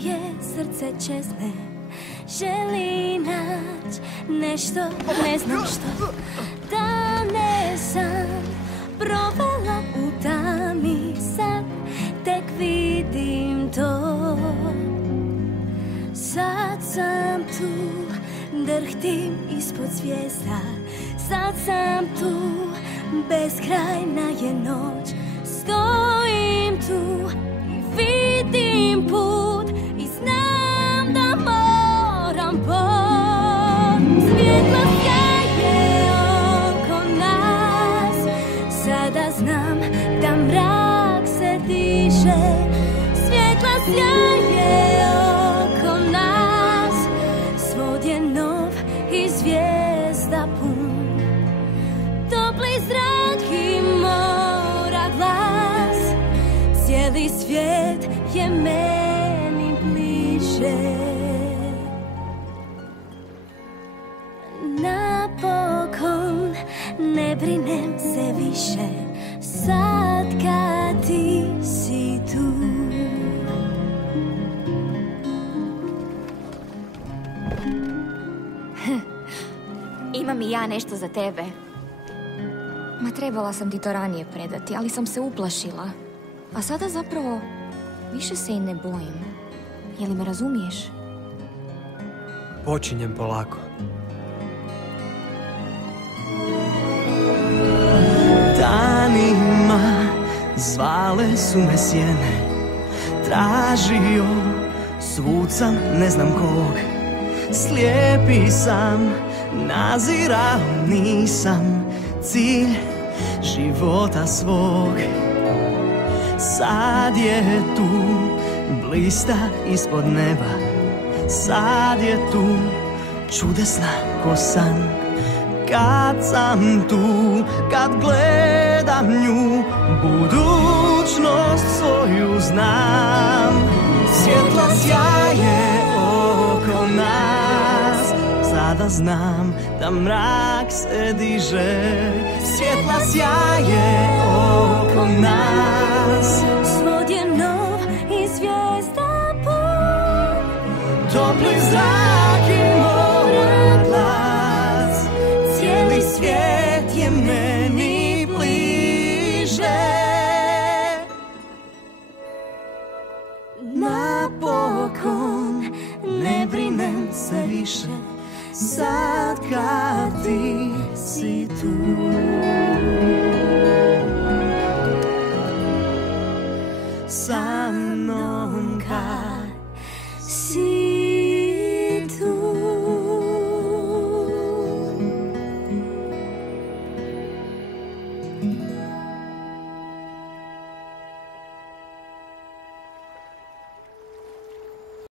moje srce čezne želi nać nešto, ne znam što. Dane sam provela u tami, sad tek vidim to. Sad sam tu, drhtim ispod zvijezda. Sad sam tu, beskrajna je noć. Stojim tu i vidim put i znam da moram put. Svjetlo sjaje oko nas, sada znam da mrak se diže. Svjetlo sjaje oko nas, svod je nov i zvijezda pun. Topli zrak i mora glas, cijeli svijet je meni bliže. Napokon ne brinem se više, sad kad ti si tu. Imam i ja nešto za tebe. Ma trebala sam ti to ranije predati, ali sam se uplašila. A sada zapravo više se i ne bojim. Je li me razumiješ? Počinjem polako. Danima zvale su me sjene, tražio svud sam ne znam kog. Slijepi sam, nazirao nisam cilj života svog. Sad je tu, blista ispod neba. Sad je tu, čudesna ko san. Kad sam tu, kad gledam nju, budućnost svoju znam. Svjetla sjaje oko nas, sada znam da mrak se diže. Svjetla sjaje oko nas, svod je nov i zvijezda pun. topli zrak i mora glas, cijeli svijet je meni bliže. Napokon ne brinem se više, sad kad ti si tu.